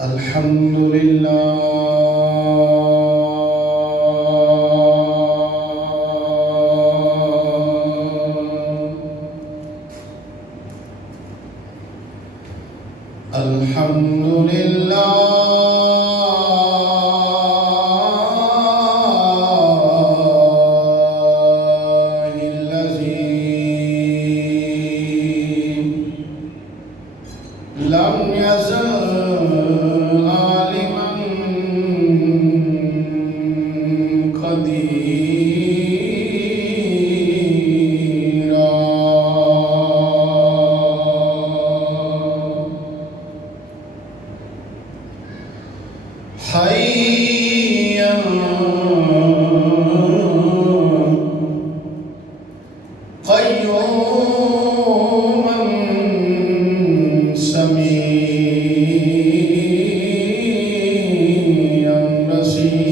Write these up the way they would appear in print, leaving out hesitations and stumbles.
الحمد لله الحمد لله الذي لم يزل عالما قديرا حيا قيوما سميعا بصيرا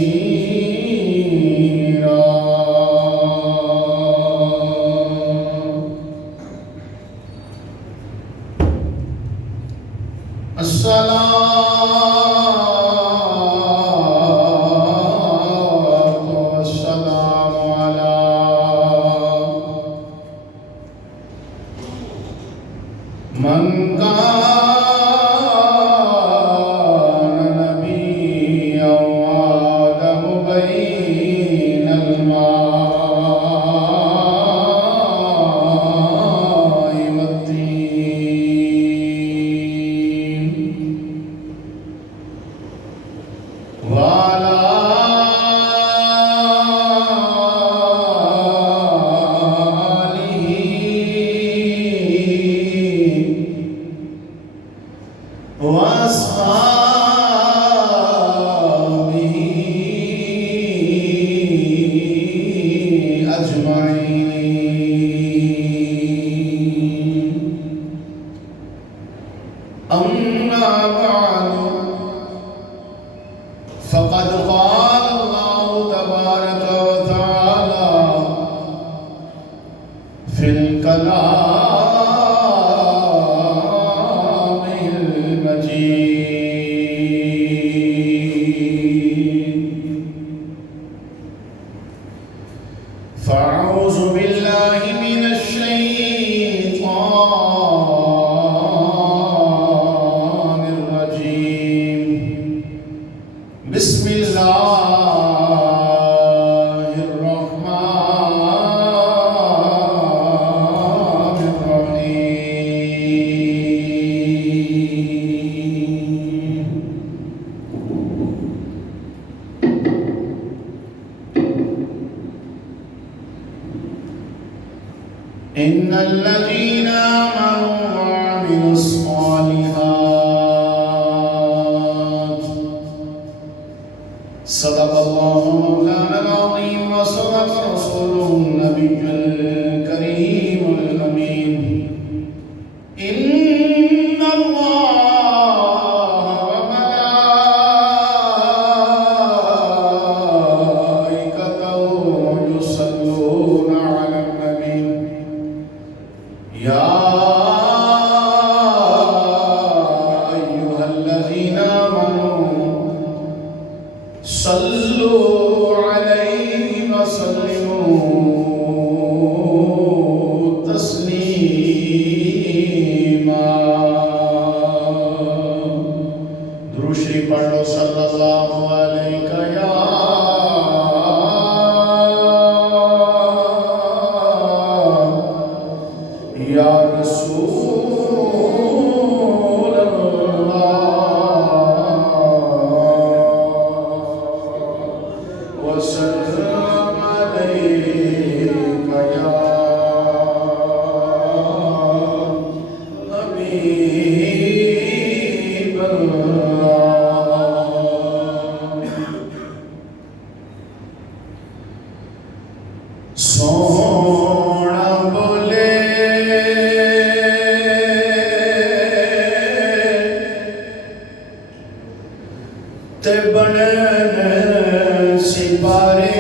الصلاة والسلام على من كان نبيا وآدم بين الماء والطين وعلى وأصحابه أجمعين أما بعد فقد قال الله تبارك وتعالى في الكلام المجيد فأعوذ بالله من الشيطان الرجيم بسم الله الرحمن الرحيم إن الذين آمنوا وعملوا الصالحات صدق الله مولانا العظيم وصدق رسوله النبي الكريم الأمين إن الله وملائكته يصلون على النبي يا أيها الذين آمنوا صلوا عليه وسلموا تسليما درود شریف پڑھ لو صلی اللہ علیہ یا رسول اللہ وسلم علیک یا حبیب اللہ سونا بولے تے بنن سپارے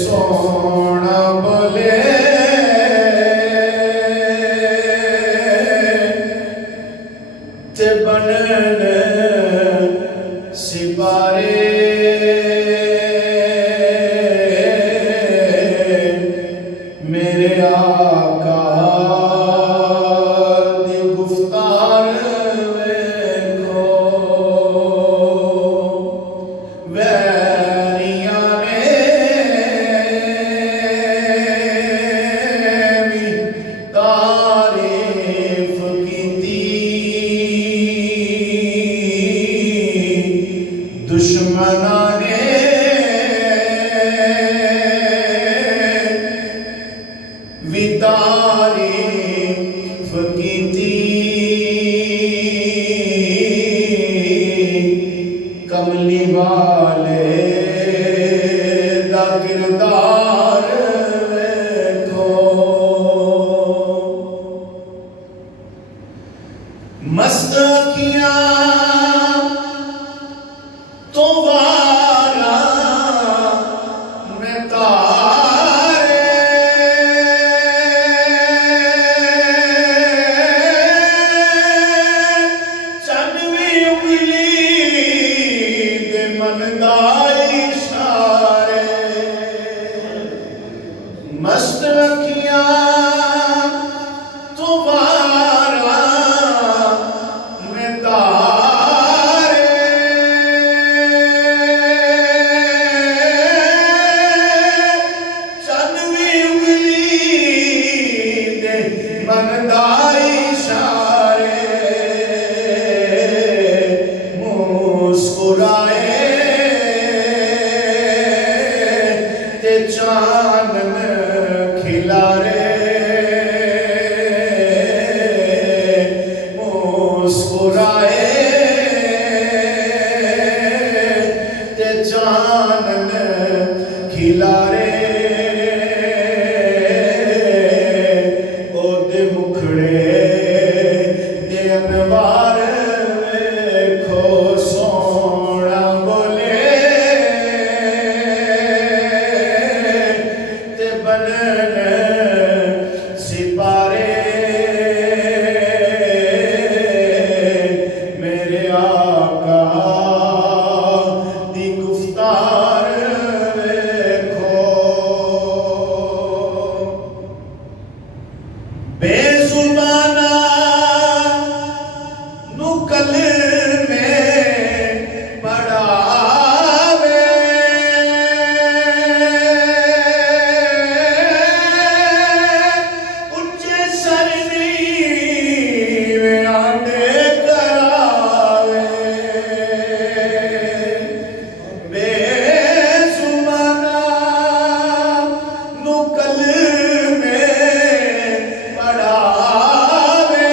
سونا بولے تے بنن سپارے میرے آقا دی گفتار ویکھو ویریاں نے بھی تعریف کیتی دشمناں نے بھی تعریف کیتی کملی والے دا کردار ویکھو مست اکھیاں تو والا میں تارے چنوی انگلی دے من دا اشارے مست اکھیاں تو والا میں تارے چنوی انگلی دے من دا اشارے مسکرائے تے چانن کھلارے مسکرائے تے چانن کھلارے او دے مکھڑے دے انوار ویکھو سونا بولے تے بنن سپارے میرے آقا دی گفتار ویکھو بے زبانہ نو کلمے پڑھاوے اونچے سر نیوے آڈے کراوے بے زبانہ نو کلمے پڑھاوے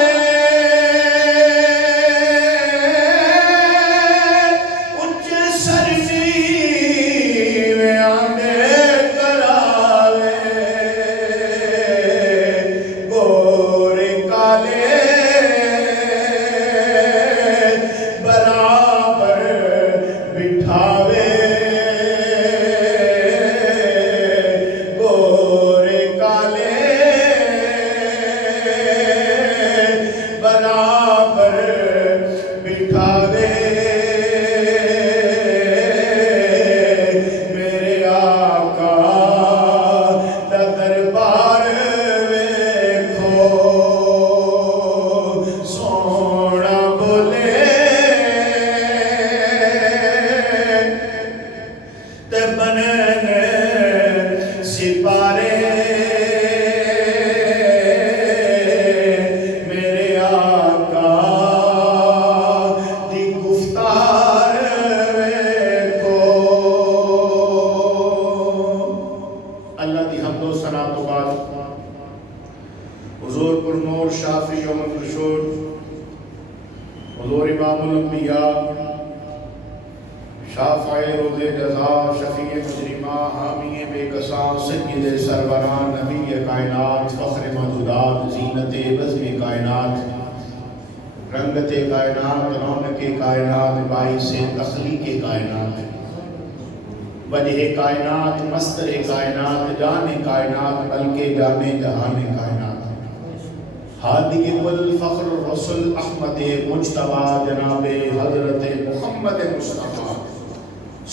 اونچے سر نیوے آڈے کراوے گورے کالے برابر بٹھاوے گورے کالے برابر بٹھاوے میرے آقا دا دربار ویکھو سونا بولے تے بنن سپارے میرے آقا دی گفتار ویکھو اللہ دی حمد و ثنا تو بعد حضور پر نور شافی یوم الرشود حضور امام الانبیاء شافع روز جزا شفیع مجرمہ حامی بے کساں سید سروران نبی کائنات فخر موجودات زینت بزم کائنات رنگت کائنات رونق کائنات باعث تخلیق کائنات وجہ کائنات مصدر کائنات جان کائنات بلکہ جان جہان کائنات ہادی کل فخر الرسل احمد مجتبی جناب حضرت محمد مصطفیٰ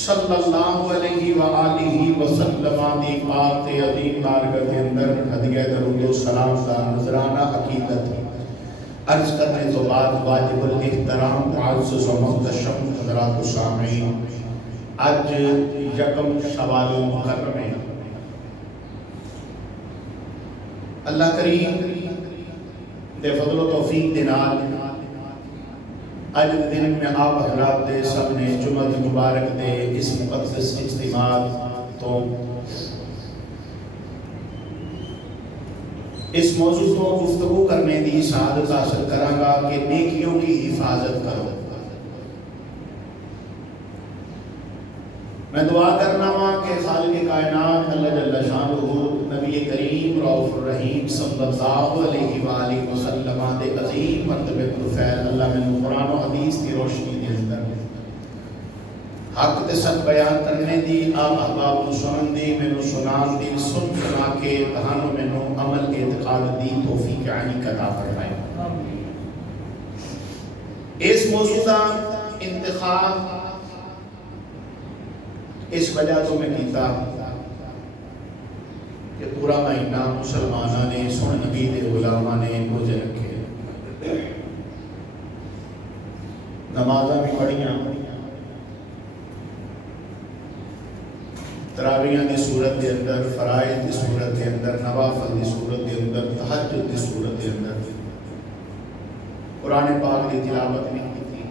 صلی اللہ علیہ وآلہ وسلم دی پاک عظیم بارگاہ کے اندر ہدیہ درود و سلام کا نذرانہ عقیدت عرض کرنے تو بعد واجب الاحترام معزز و محتشم حضرات و سامعین، آج یکم شوال المحرم ہے۔ اللہ کریم دے فضل و توفیق دے نال آج دن میں آپ حضرات دے سب نے جمعہ مبارک دے اس مقدس اجتماع تو اس موضوع کو گفتگو کرنے دی سعادت حاصل کروں گا کہ نیکیوں کی حفاظت کرو۔ میں دعا کرنا ہوں کہ خالق کائنات اللہ جل شانہ نبی کریم رؤوف الرحیم صلی اللہ علیہ وآلہ وسلم دے عظیم مرتبے پر فیض اللہ میں قرآن و حدیث کی روشنی دے اندر حق تے سچ بیان کرنے دی آپ احباب سنن دی مینوں سنان دی سن سنا کے تہانوں مینوں عمل اعتقاد دی توفیق عینی عطا فرمائے۔ اس موضوع کا انتخاب اس وجہ تو میں کیتا کہ پورا مہینہ مسلمانہ نے سن نبی دے علماء نے روزے رکھے، نمازاں بھی پڑھیاں، تراویحاں دی صورت دے اندر، فرائض دی صورت دے اندر، نوافل دی صورت دے اندر، تہجد دی صورت دے اندر قرآن پاک دی تلاوت بھی کی تھی۔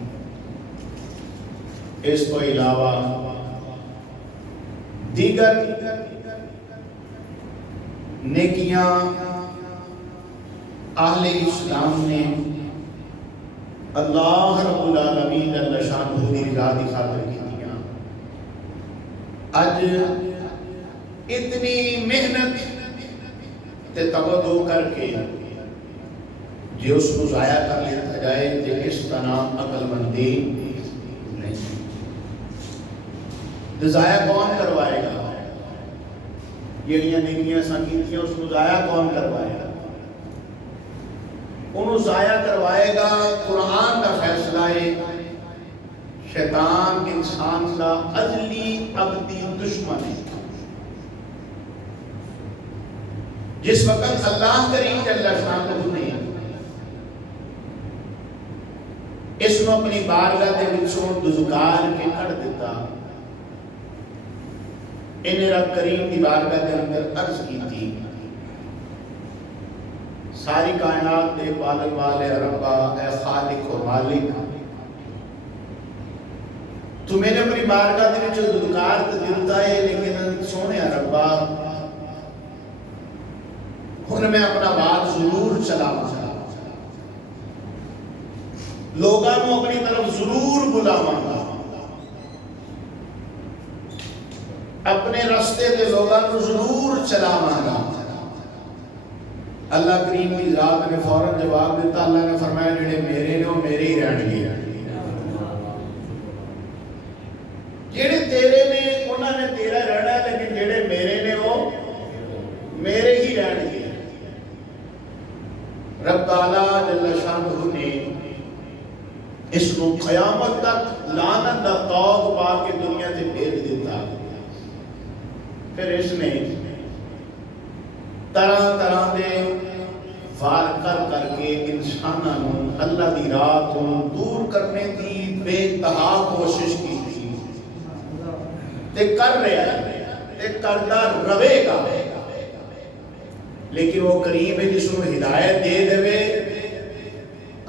اس کو علاوہ دیگر نیکیاں اہل اسلام نے اللہ رب العالمین جل شانہ دی رضا دی خاطر کیتیاں۔ اج اتنی محنت تے توجہ کر کے جے اس کو ضائع کر لیتا جائے تے اس کا نام عقل مندی نہیں۔ ضائع کون کروائے گا؟ جہاں نیکیاں سنگیتیاں اس کو ضائع کون کروائے گا؟ انہوں ضائع کروائے گا قرآن کا فیصلہ ہے۔ شیطان انسان کا ازلی ابدی دشمن ہے۔ جس وقت اللہ کریم جل شانہ نے اس کو اپنی بارگاہ دے وچوں دزگار کے کڑ دیتا، انہیں رب کریم دی بارگاہ دے اندر عرض کی تھی، ساری کائنات دے پالن والے ربا اے خالق و مالک، تو میں نے اپنی بارگاہ دے وچوں دزگار تے دیتا ہے، لیکن سونے ربا ہن میں اپنا بات ضرور چلاواں، لوگاں کو اپنی طرف ضرور بلاواں گا، اپنے رستے دے لوگاں کو ضرور چلاواں گا۔ اللہ کریم کی ذات نے فوراً جواب دیتا، اللہ نے فرمایا جڑے میرے نے وہ میرے ہی رہن گے، جڑے تیرے نے انہوں نے تیرا رہنا، لیکن جڑے میرے نے وہ میرے ہی رہن گے۔ رب تعالیٰ جل شانہ نے اس کو قیامت تک لعنت دا توغ پا کے دنیا سے بھیج دیتا۔ پھر اس نے طرح طرح دے وار کر کے انسانوں اللہ دی راہ تو دور کرنے کی بے انتہا کوشش کی تھی، تے کر رہا ہے، تے کردا رہے گا، لیکن وہ کریم ہے جس کو ہدایت دے دے۔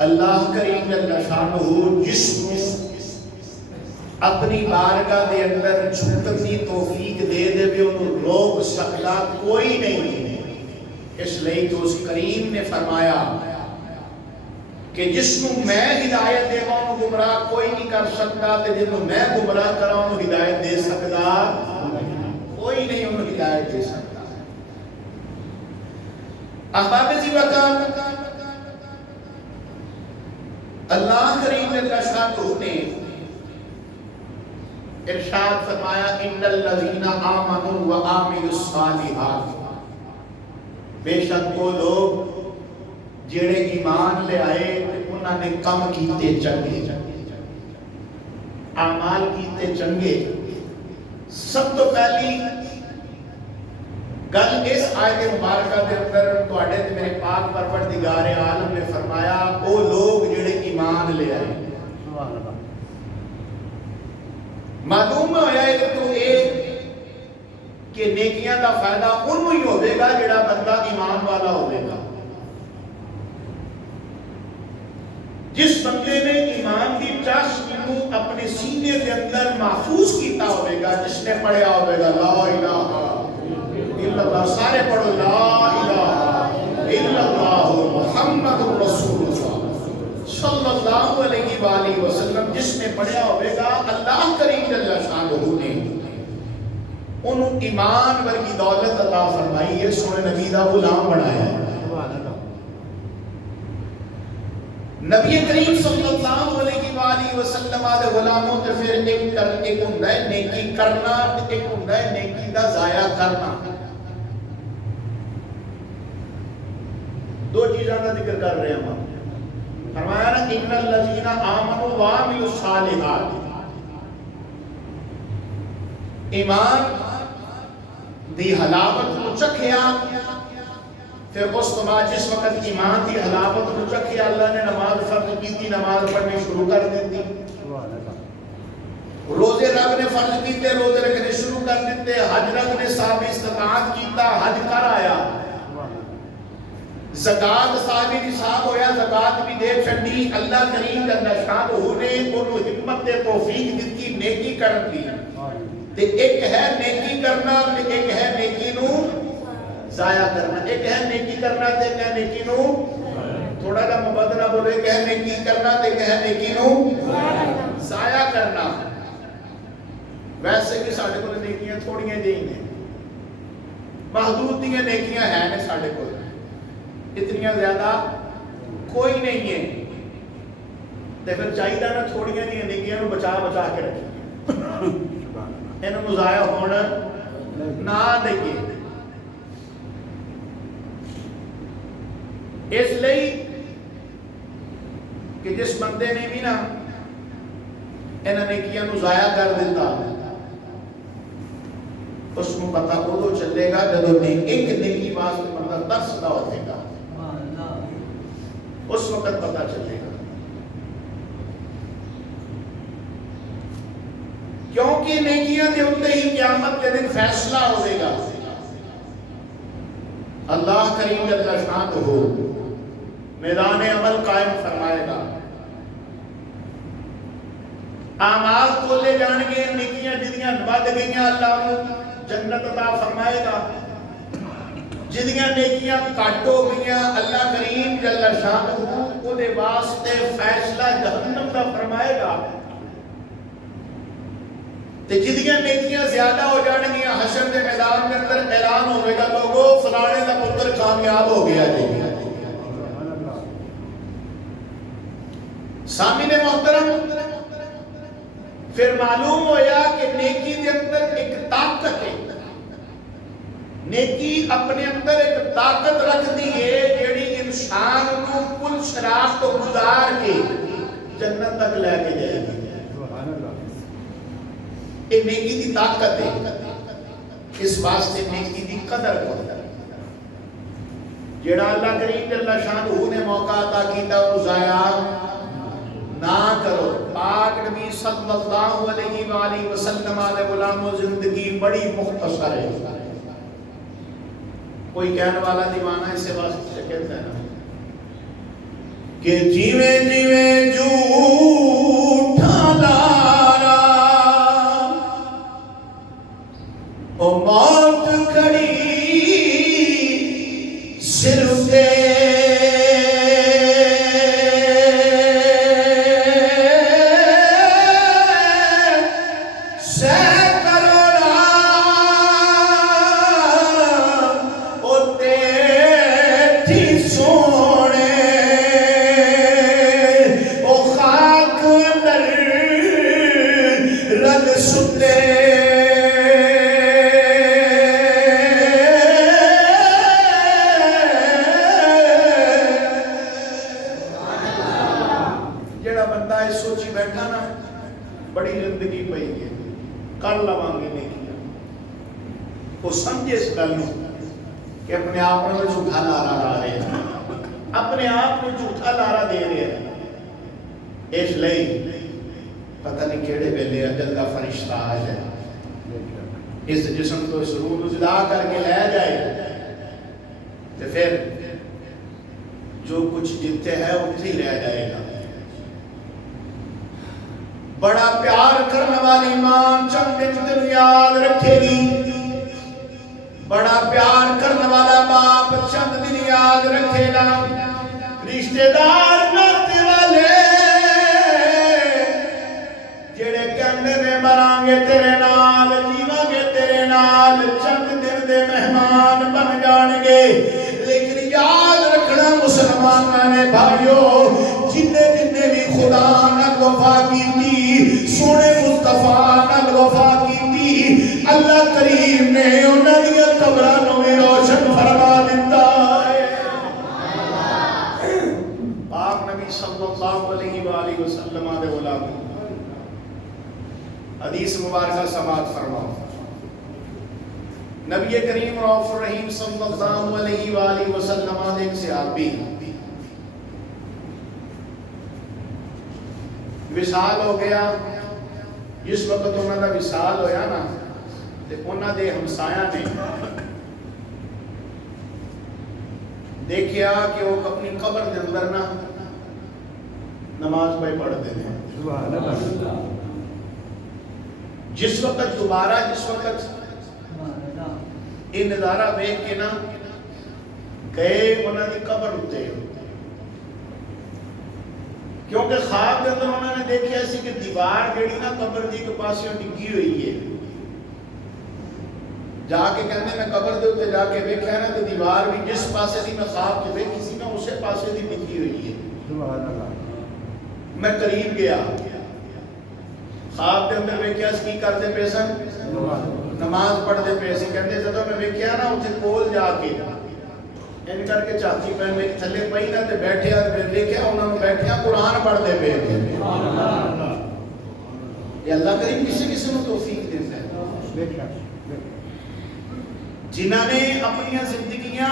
اللہ کریم جل شانہ جس کو اپنی بارگاہ دے اندر جھکن دی توفیق دے دے انہوں روک سکتا کوئی نہیں۔ اس لئے تو اس کریم نے فرمایا کہ جس کو میں ہدایت دے انہوں گمراہ کوئی نہیں کر سکتا، تے جنہوں میں گمراہ کرا انہوں ہدایت دے سکتا کوئی نہیں، انہوں ہدایت دے سکتا۔ احباب جی وقت اللہ کریم جل شانہ نے ارشاد فرمایا ان الذین آمنوا وعملوا الصالحات، بے شک وہ لوگ جڑے ایمان لے آئے انہوں نے کم کیتے چنگے اعمال کیتے چنگے سب تو پہلی گل اس آیت مبارکہ کے اندر تواڈے تے میرے پاک پروردگار عالم نے فرمایا وہ لوگ جڑے ایمان لے آئے معلوم ہویا ہے تو ایک کہ نیکیاں دا فائدہ انہوں ہی ہوئے گا جڑا بندہ ایمان والا ہوئے گا جس بندے نے ایمان دی چاشنی کو اپنے سینے کے اندر محفوظ کیتا ہوئے گا جس نے پڑھیا ہوئے گا لا الہ الا اللہ سارے پڑھو لا الہ الا اللہ محمد رسول اللہ صلی اللہ علیہ وآلہ وسلم جس نے پڑھیا ہوئے گا اللہ کریم جل شانہ نے انہوں ایمان ورگی دولت اللہ فرمائی ہے سونے نبی دا غلام بنایا ہے نبی کریم صلی اللہ علیہ وآلہ وسلم آدھے غلاموں تے پھر ایک ہندہ ہے نیکی کرنا ایک ہندہ ہے نیکی دا ضائع کرنا دو چیزاں دا ذکر کر رہے ہیں ہم فرمایا نا ان الذین آمنوا وعملوا الصالحات ایمان دی حلاوت کو چکھیا پھر اس کے بعد جس وقت ایمان دی حلاوت کو چکھیا اللہ نے نماز فرض کی تھی نماز پڑھنے شروع کر دیتی روزے رب نے فرض کیتے روزے رکھنے شروع کر دیتے حج رب نے صاحب استطاعت کیتا حج کر آیا زکاة صاحبی نصاب ہویا زکاة بھی دے چھڑی اللہ کریم جل شانہ نے انہوں ہمت دے توفیق دیتی نیکی کرن دی تے ایک ہے نیکی کرنا ایک ہے نیکی نو ضائع کرنا ایک ہے نیکی کرنا تے ایک ہے نیکی نو تھوڑا جا مبادلہ بولے ایک ہے نیکی کرنا تے ایک ہے نیکی نو ضائع کرنا ویسے بھی ساڑھے کو نیکیاں تھوڑیاں جائیں ہیں محدود دیاں نیکیاں ہیں نے ساڑھے کو اتنیاں زیادہ کوئی نہیں ہے تے پھر چاہیے نا تھوڑیاں دیاں نیکیاں نو بچا کے رکھیں انہوں مضائع ہونا نہ دئیے اس لئی کہ جس بندے نے بھی نا انہوں نے کیا ضائع کر دیتا اس کو پتہ وہ چلے گا جب ایک نیکی واسطے بندہ ترسدا ہوئے گا اس وقت پتہ چلے گا کیونکہ نیکیاں دے ہوتے ہی قیامت کے دن فیصلہ ہوئے گا اللہ کریم جل شانہ ہو میدان عمل قائم فرمائے گا اعمال تولے جان گے نیکیاں جدیاں ود گئیاں اللہ جنت عطا فرمائے گا جدیاں نیکیاں کٹ ہو گئیاں اللہ کریم جل شانہ او دے واسطے فیصلہ جہنم دا فرمائے گا تے جدیاں نیکیاں زیادہ ہو جان گیا حشر دے میدان کے اندر اعلان ہوئے گا لوگوں فلانے دا پتر کامیاب ہو گیا جی سامعین محترم پھر معلوم ہویا کہ نیکی دے اندر ایک طاقت ہے نیکی اپنے اندر ایک طاقت رکھ دی ہے جیڑی انسان کو کل شراف کو گزار کے جنت تک لے کے جائے گی ایک نیکی دی طاقت ہے اس واسطے نیکی دی قدر کو جیڑا اللہ کریم جل شانہ نے موقع عطا کیتا وہ ضائع نہ کرو پاک نبی صلی اللہ علیہ وآلہ وسلم علیہ غلاموں زندگی بڑی مختصر ہے کوئی کہنے والا دیوانہ اسے واسطے کہتا ہے نا کہ جیویں جیویں جھوٹا دارا او موت کھڑی صرف دے بندہ اس سوچی بیٹھا نا بڑی زندگی پئی ہے کر لوانگے نہیں کیا وہ سمجھے اس گل کہ اپنے آپ میں جھوٹا لارا لا رہے ہیں اپنے آپ میں جھوٹا لارا دے رہے ہیں اس لئی پتہ نہیں کیڑے ویلے اجل دا فرشتہ آ جائے اس جسم تو اس روح کو جدا کر کے لے جائے تو پھر جو کچھ جتنے ہے اتنے ہی رہ جائے گا بڑا پیار کرنے والی ماں چند دن یاد رکھے گی بڑا پیار کرنے والا باپ چند دن یاد رکھے گا رشتہ دار ناتے والے جڑے کہندے نے مران گے تیرے نال جیواں گے تیرے نال چند دن دے مہمان بن جان گے لیکن یاد رکھنا مسلمانوں نے بھائیو جننے بھی خدا نال وفا کیتی سونے مصطفیٰ نال وفا کیتی اللہ کریم نے انہاں دی قبراں نوں بھی روشن فرما دیتا ہے پاک نبی صلی اللہ علیہ وآلہ وسلم دے غلام حدیث مبارکہ سماعت فرماؤ نبی کریم رؤوف الرحیم صلی اللہ علیہ وآلہ وسلم دے ایک صحابی وصال ہو گیا جس وقت انہوں نے وصال ہویا نا تے انہوں دے ہمسایاں نے دیکھیا کہ وہ اپنی قبر دے اندر نا نماز پہ پڑھتے ہیں سبحان اللہ جس وقت دوبارہ جس وقت یہ نظارہ دیکھ کے نا گئے انہوں نے قبر اٹھتے کیونکہ خواب کے اندر انہوں نے دیکھا ایسی کہ دیوار جیڑی نا قبر دی کے پاسوں ڈگی ہوئی ہے جا کے کہنے میں قبر دے اتے جا کے دیکھا نا تو دیوار بھی جس پاسے دی میں خواب کے دیکھی سی نا اسے پاسے دی ڈگی ہوئی ہے سبحان اللہ میں قریب گیا خواب کے اندر دیکھا اس کی کرتے پے سن نماز پڑھتے پے سی کہندے جدوں میں دیکھا نا اتنے کول جا کے ان کر کے چاچی پہن میں تھلے پئی نا تے بیٹھیا تے دیکھیا انہاں نوں بیٹھیا قرآن پڑھتے پے یہ اللہ کریم کسی کسی نوں توفیق دیتا ہے جنہاں نے اپنی زندگیاں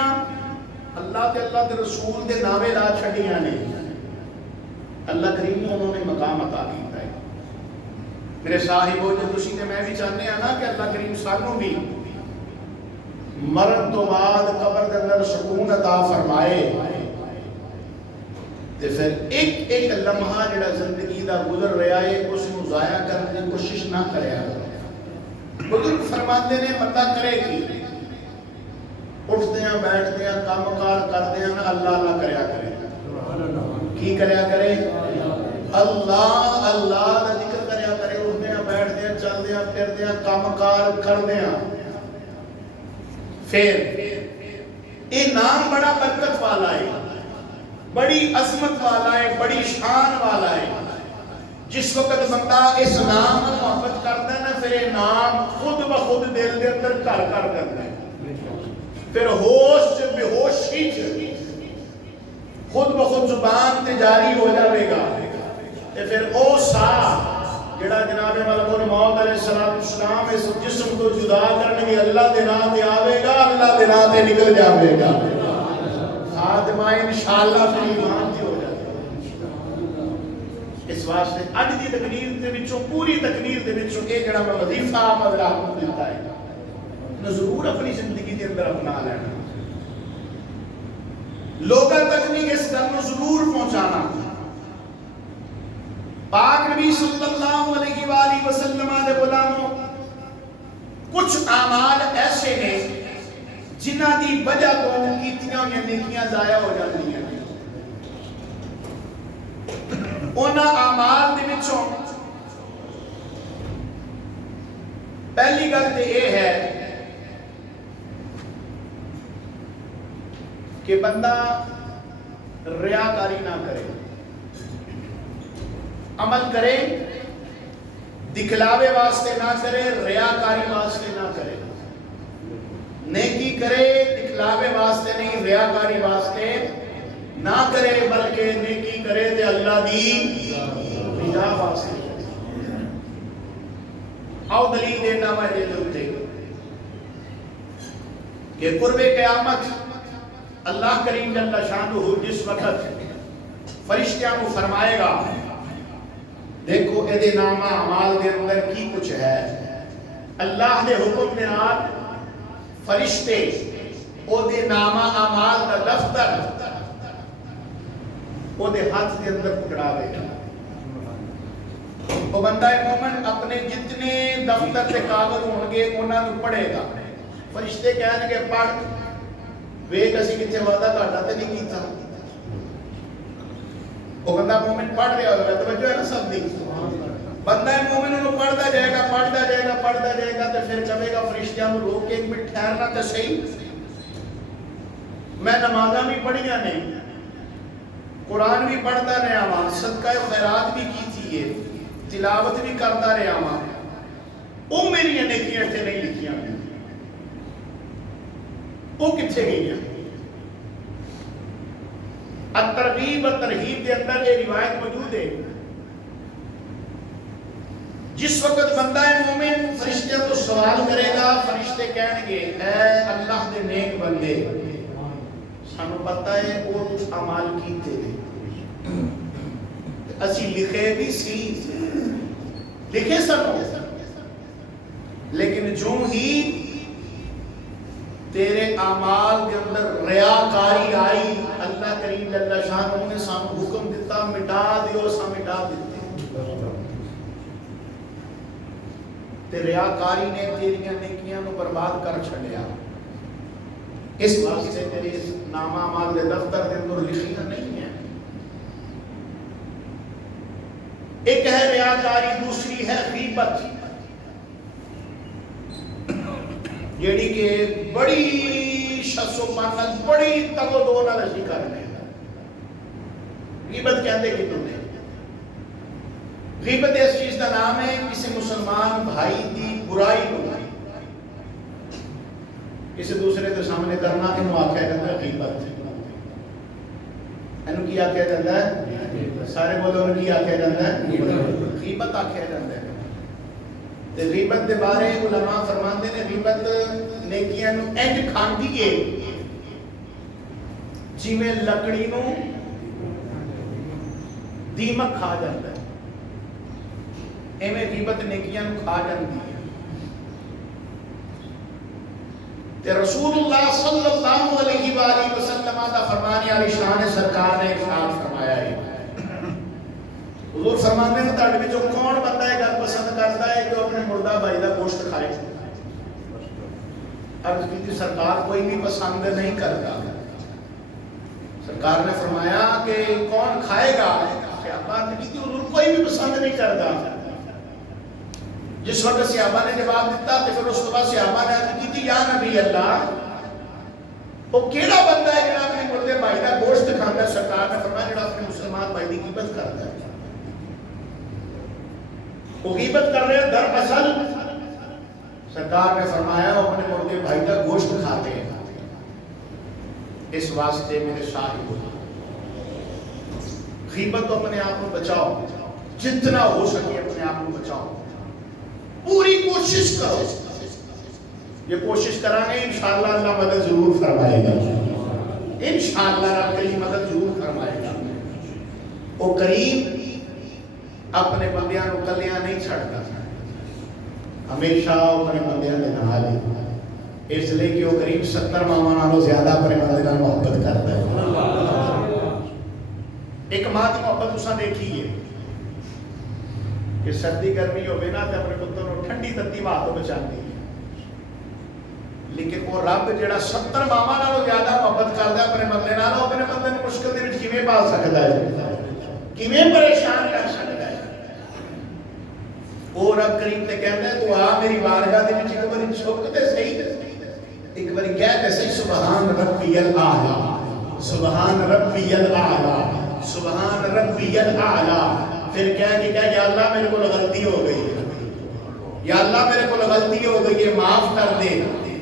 اللہ کے رسول دے ناوے لا چھڈیاں نے اللہ کریم نے انہوں نے مقام عطا کیتا ہے میرے صاحب ہو جو تسی تے میں بھی چاہنے ہیں نا کہ اللہ کریم سانوں بھی مرن تو بعد قبر کے اندر سکون عطا فرمائے تے پھر ایک ایک لمحہ جڑا زندگی دا گزر رہا ہے اس کو ضائع کرنے کی کوشش نہ کرے بزرگ فرماتے نے بندہ کرے کی اٹھتے ہیں بیٹھتے ہیں کام کار کرتے ہیں اللہ اللہ کریا کرے کی کریا کرے اللہ اللہ دا ذکر کریا کرے اٹھتے ہیں بیٹھتے ہیں چلتے ہیں پھرتے ہیں کام کار کرتے ہیں پھر یہ نام بڑا برکت والا ہے بڑی عظمت والا ہے بڑی شان والا ہے جس وقت بندہ اس نام کو محبت کرتا ہے نا پھر یہ نام خود بخود دل دے اندر کر کرتا ہے پھر ہوش بے ہوشی خود بخود زبان تے جاری ہو جائے گا تے پھر او سا جڑا جناب ملک الموت علیہ السلام اس جسم کو جدا کرنے کی اللہ دے راہ تے آوے گا اللہ دے راہ تے نکل جاوے گا خاتمہ انشاءاللہ پھر ایمان تے ہو جائے گا اس واسطے اج دی تقریر دے وچوں پوری تقریر دے وچوں اے جڑا میں وظیفہ مدرا کو دیتا ہے ضرور اپنی زندگی کے اندر اپنا لینا لوگوں تک نہیں اس گل کو ضرور پہنچانا پاک نبی صلی اللہ علیہ وآلہ وسلم دے غلاموں کچھ اعمال ایسے ہیں جنہ دی وجہ تو کیتیاں نیکیاں ضائع ہو جاتی ہیں انہاں اعمال دے وچوں پہلی گل تے یہ ہے کہ بندہ ریاکاری نہ کرے عمل کرے دکھلاوے واسطے نہ کرے ریاکاری واسطے نہ کرے نیکی کرے دکھلاوے واسطے نہیں ریاکاری واسطے نہ کرے بلکہ نیکی کرے تے اللہ دی حجاب واسطے آؤ دلیل دینا میں دے دے کہ قرب قیامت اللہ کریم جل شانہ جس وقت فرشتیاں کو فرمائے گا دیکھو اے نامہ اعمال دے اندر کی کچھ ہے اللہ دے حکم دے نال فرشتے او دے نامہ اعمال دا دفتر او دے ہاتھ دے اندر پکڑا دے گا وہ بندہ مومن اپنے جتنے دفتر تے کاغذ ہون گے انہاں نوں پڑھے گا فرشتے کہن گے پڑھ ویکھ اسی کتھے وعدہ گھاٹا تے نہیں کیتا وہ بندہ مومن پڑھ رہا ہوگا توجہ ہے نا سب دی بندہ مومن انہوں پڑھتا جائے گا تو پھر کہے گا فرشتیاں نوں روک کے ایک منٹ ٹھہرنا تے صحیح میں نمازاں بھی پڑھیاں نہیں قرآن بھی پڑھتا رہا ہاں صدقہ خیرات بھی کی تھی ہے تلاوت بھی کرتا رہا ہاں وہ میری نیکیاں تے نہیں لکھیاں وہ کتھے گئی ہیں الترغیب و ترہیب کے اندر یہ روایت موجود ہے جس وقت بندہ مومن فرشتے تو سوال کرے گا فرشتے کہیں گے اے اللہ دے نیک بندے سانو پتہ ہے وہ کچھ اعمال کیتے ہیں اسی لکھے بھی سی لکھے سنو لیکن جو ہی تیرے اعمال کے اندر ریاکاری آئی اللہ کریم جل شانہ نے سانو حکم دیتا مٹا دیو سا مٹا دیتے تے ریاکاری نے تیریاں نیکیاں نو برباد کر چھڑیا اس واسطے تیری اس نامہ اعمال دے دفتر دے اندر لکھیاں نہیں ہیں ایک ہے ریاکاری دوسری ہے غیبت جیڑی کہ بڑی شخص و پانت بڑی تگو دو نہ رسی کرنے غیبت کہتے کہ تم نے غیبت اس چیز کا نام ہے کسی مسلمان بھائی دی برائی کو کسی دوسرے کے سامنے کرنا انہوں آکھیا جاتا ہے غیبت انہوں کی آکھیا جاتا ہے سارے بولو انہوں کی آکھیا جاتا ہے غیبت آکھیا جاتا ہے غیبت دے بارے علماء فرماندے نے غیبت نیکیاں نو انج کھاندی ہے جویں لکڑی نو دیمک کھا جاندا ہے ایویں غیبت نیکیاں نو کھا جاندی ہے تے رسول اللہ صلی اللہ علیہ وآلہ وسلم دا فرمانے علی شان سرکار نے ارشاد فرمایا ہے حضور فرماتے ہیں تاڑ میں جو کون بندہ ہے گل پسند کرتا ہے کہ اپنے مردہ بھائی دا گوشت کھائے عرض کی سرکار کوئی بھی پسند نہیں کرتا سرکار نے فرمایا کہ کون کھائے گا صحابہ نے کی حضور کوئی بھی پسند نہیں کرتا جس وقت صحابہ نے جواب دیتا تو پھر اس کے بعد صحابہ نے عرض کی یا نبی اللہ وہ کیڑا بندہ ہے جنہاں اپنے مردے بھائی دا گوشت کھاتا ہے سرکار نے فرمایا جڑا اپنے مسلمان بھائی دی غیبت کرتا ہے وہ غیبت کر رہے ہیں دراصل سرکار نے فرمایا وہ اپنے مردے بھائی کا گوشت کھاتے ہیں اس واسطے میرے صاحب غیبت تو اپنے آپ کو بچاؤ جتنا ہو سکے اپنے آپ کو بچاؤ پوری کوشش کرو یہ کوشش کرانگے انشاءاللہ اللہ مدد ضرور فرمائے گا انشاءاللہ رب کی مدد ضرور فرمائے گا وہ کریم اپنے بندیاں نو کلیاں نہیں چھڑتا ہمیشہ اپنے بندیاں دے نال اس لیے کہ وہ قریب 70 ماواں نالوں زیادہ اپنے بندے نال محبت کرتا ہے ایک ماں کی محبت تساں دیکھی ہے کہ سردی گرمی ہوے نا تے اپنے پتر نو ٹھنڈی تتی ماں تو بچاندی ہے لیکن وہ رب جڑا 70 ماواں نالوں زیادہ محبت کردا ہے اپنے بندے نال اپنے بندے نو مشکل دے وچ کیویں پا سکدا ہے کیویں پریشان کر سکدا ہے اور رب کریم تے کہندا ہے تو آ میری بارگاہ دے وچ ایک باری چھک تے صحیح ایک باری کہہ تے صحیح سبحان ربی الاعلی سبحان ربی الاعلی سبحان ربی الاعلی پھر کہہ کہ یا اللہ میرے کو غلطی ہو گئی ہے یا اللہ میرے کو غلطی ہو گئی ہے معاف کر دے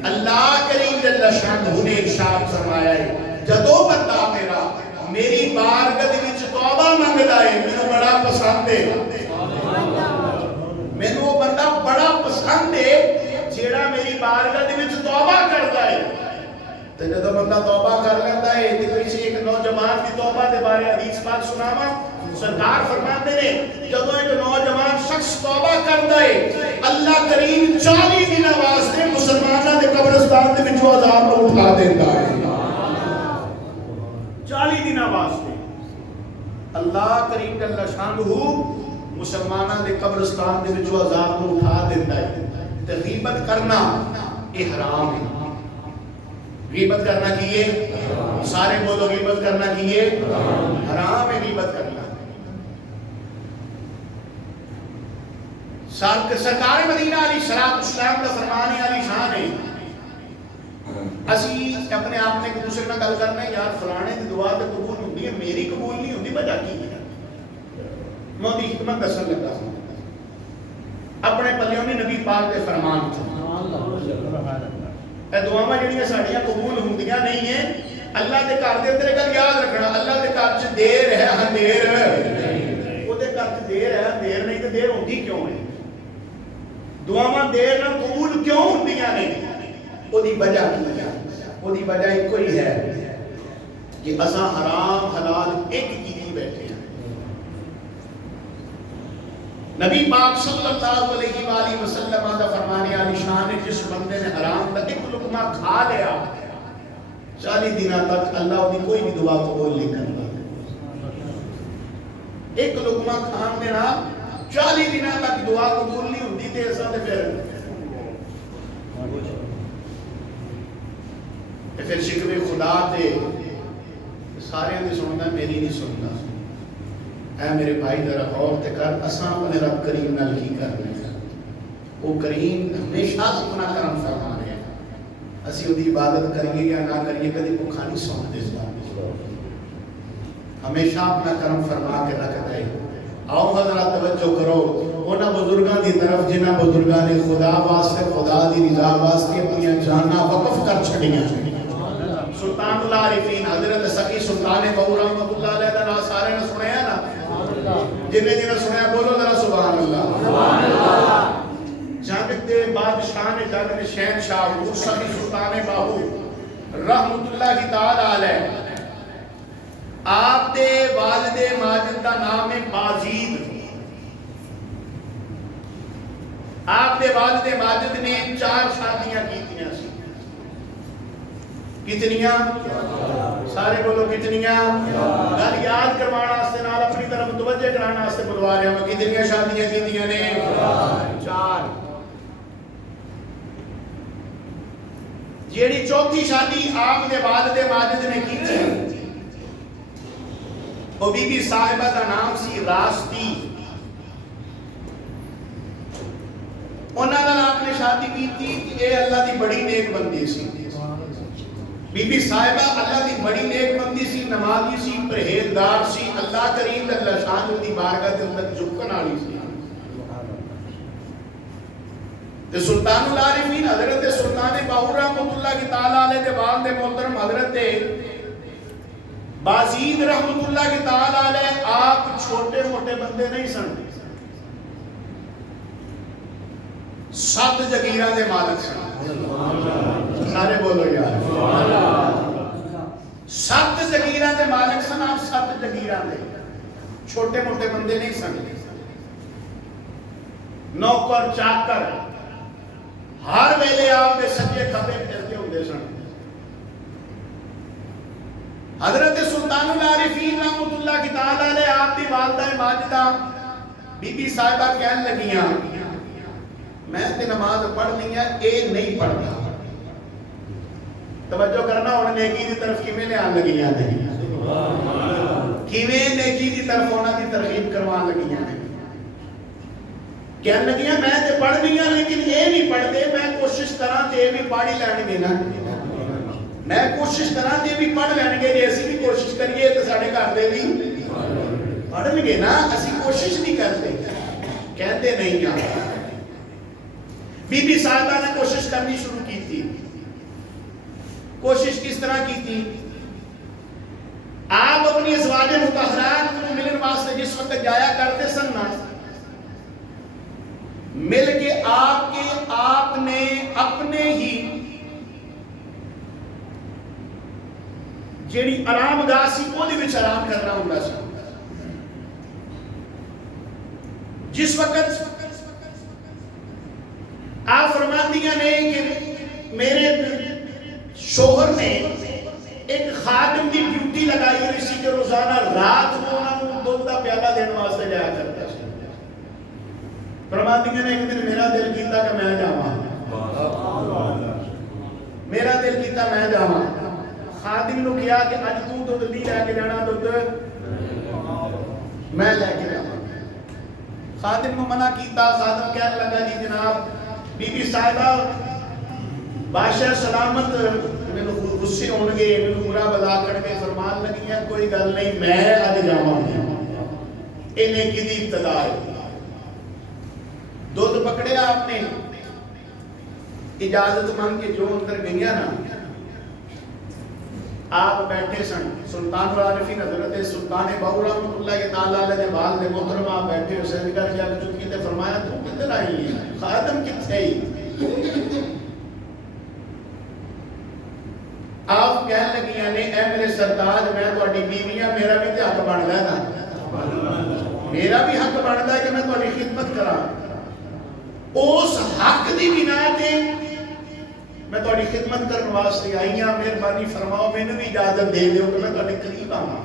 اللہ کریم جل شانہ نے ارشاد فرمایا ہے جدوں بندہ میرا میری بارگاہ دے وچ توبہ منگدا ہے مینوں بڑا پسند پسند ہے مینوں وہ بندہ بڑا پسند ہے جیڑا میری بارگاہ دے وچ توبہ کردا ہے تے جدوں بندہ توبہ کر لیندا ہے تے کوئی ایک نوجوان دی توبہ دے بارے حدیث پاک سناواں سرکار فرماتے ہیں جدوں ایک نوجوان شخص توبہ کردا ہے اللہ کریم 40 دن واسطے مسلماناں دے قبرستان دے وچوں عذاب نوں اٹھا دیندا ہے 40 دن واسطے اللہ کریم جل شانہ مسلماناں دے قبرستان دے وچوں عذاب نوں اٹھا دیندا ہے تے غیبت کرنا یہ حرام ہے غیبت کرنا کیے سارے بولو غیبت کرنا کیے حرام ہے غیبت کرنا سرکار مدینہ علیہ السلام کا فرمان علی شان ہے اسی اپنے آپ نے ایک دوسرے نال گل کرنا ہے یار فلانے دی دعا تے قبول ہوندی ہے میری قبول نہیں ہوندی وجہ کی ہے میں دی حکمت دسن لگا اپنے پلیوں نے نبی پاک دے فرمان اے دعاواں جڑیاں ساڈیاں قبول ہوندیاں نہیں ہیں اللہ دے گھر دے اندر گل یاد رکھنا اللہ دے گھر چ دیر ہے اندھیر او دے گھر چ دیر ہے اندھیر نہیں تے دیر ہوندی کیوں ہے دعاواں دیر نال قبول کیوں ہوندیاں نہیں او دی وجہ کی ہے او دی وجہ ایک ہی ہے کہ اساں حرام حلال ایک کیتی بیٹھے ہیں نبی پاک صلی اللہ علیہ وآلہ وسلم دا فرمانے علی شان ہے جس بندے نے حرام دا ایک لقمہ کھا لیا 40 دنوں تک اللہ دی کوئی بھی دعا قبول نہیں کرتا ایک لقمہ کھان دینا 40 دنوں تک دعا قبول نہیں ہوندی تے ایسا تے پھر شکوے خدا تے سارے دی سننا میری نہیں سننا اے میرے بھائی ذرا غور تے کر اساں اپنے رب کریم نال کی کرنا وہ کریم ہمیشہ اپنا کرم فرما رہے ہیں اسی اودی عبادت کریے یا نہ کریے کدی بھوکا نہیں سوندے ہمیشہ اپنا کرم فرما کے رکھتا ہے آؤ حضرات توجہ کرو انہاں بزرگاں دی طرف جنہاں بزرگاں نے خدا واسطے خدا دی رضا واسطے اپنی جاناں وقف کر چھڑیاں سلطان العارفین حضرت سقی سلطان بہو رحمۃ اللہ علیہ دا نام سارے نے سنیا نا جنہیں سنیا بولو ذرا سبحان اللہ جنگ دے بادشاہ نے جنگ میں شہنشاہ سقی سلطان بہو رحمۃ اللہ تعالی علیہ آپ دے والد ماجد کا نام ہے بازید آپ دے والد ماجد نے 4 شادیاں کیتیاں سی کتنیاں سارے بولو کتنیاں گل یاد کروانا واسطے نال اپنی طرف توجہ کرانا واسطے بلوا رہا ہوں کتنیاں شادیاں کیتیاں نے 4 جیڑی چوتھی شادی آپ دے والد ماجد نے کیتی وہ بی بی صاحبہ دا نام سی راستی انہاں نال آپ نے شادی کیتی کہ اے اللہ دی بڑی نیک بندی سی بی بی صاحبہ اللہ دی بڑی نیک بندی سی نمازی سی پرہیزگار سی اللہ کریم جل شانہ دی بارگاہ دے اندر جھکن والی سی تے سلطان العارفین حضرت سلطان باہو رحمۃ اللہ تعالی علیہ دے والد محترم حضرت بازید رحمۃ اللہ تعالی علیہ آپ چھوٹے موٹے بندے نہیں سن 7 جگیراں دے مالک سن سارے بولو یار 7 جگیراں دے مالک سن آپ 7 جگیراں دے چھوٹے موٹے بندے نہیں سن نوکر چاکر ہر ویلے آپ دے سجے کھبے پھرتے ہوندے سن حضرت سلطان العارفین رحمۃ اللہ تعالی علیہ آپ دی والدہ ماجدہ بی بی صاحبہ کہن لگیاں میں تے نماز پڑھ لی ہے اے نہیں پڑھتا توجہ کرنا انہوں نے نیکی دی طرف کیویں لے آن لگیاں نے کیویں نیکی دی طرف انہاں دی ترغیب کروان لگیاں نے کہن لگیاں میں تے پڑھ لی ہوں لیکن اے نہیں پڑھتے میں کوشش کراں تے اے بھی پڑھ ہی لین گے نا میں کوشش کراں تے بھی پڑھ لین گے جے اسی بھی کوشش کریے تے ساڈے گھر دے بھی پڑھ لیں گے نا اسی کوشش نہیں کرتے کہتے نہیں جانا بی بی صاحبہ نے کوشش کرنی شروع کی تھی کوشش کس طرح کی تھی آپ اپنی ازواج مطہرات کو ملن واسطے جس وقت جایا کرتے سن نا، مل کے آپ نے اپنے ہی جیڑی آرام گاہ سی وہ آرام کرنا ہوتا سی. جس وقت آپ فرماندیاں نے کہ میرے شوہر نے ایک خادم دی ڈیوٹی لگائی ہوئی سی کہ روزانہ رات کو انہوں نے دودھ کا پیالہ دینے واسطے جایا کرتا سی. فرماندیاں نے ایک دن میرا دل کیتا کہ میں جاواں، میرا دل کیتا میں جاواں. خادم نو کیا کہ اج تو دودھ نہیں لے کے جانا، دودھ میں لے کے جاواں. خادم کو منع کیتا. خادم کہنے لگا جی جناب بی بی صاحبہ بادشاہ سلامت مینوں غصے ہون گے، مینوں برا بلا کر کے فرمان لگی ہے کوئی گل نہیں میں اج جاواں. انہیں کی دی ابتدا ہے. دودھ پکڑیا آپ نے، اجازت مانگ کے جو اندر گئیاں نا، آپ بیٹھے سن. سلطان العارفین حضرت سلطان باہو رحمۃ اللہ تعالی علیہ بال دے محترم آپ بیٹھے حسین کر کے آگے چکی تے فرمایا تو کدھر آئی ہے، خادم کتنے ہی. آپ کہنے لگی نے اے میرے سرتاج میں تہاڈی بیویاں میرا بھی تے حق بندا ہے نا، میرا بھی حق بندا ہے کہ میں تہاڈی خدمت کراں. اس حق دی بنا تے میں تہاڈی خدمت کرنے واسطے آئی ہاں. مہربانی فرماؤ مینوں بھی اجازت دے دیو کہ میں تہاڈے قریب آواں.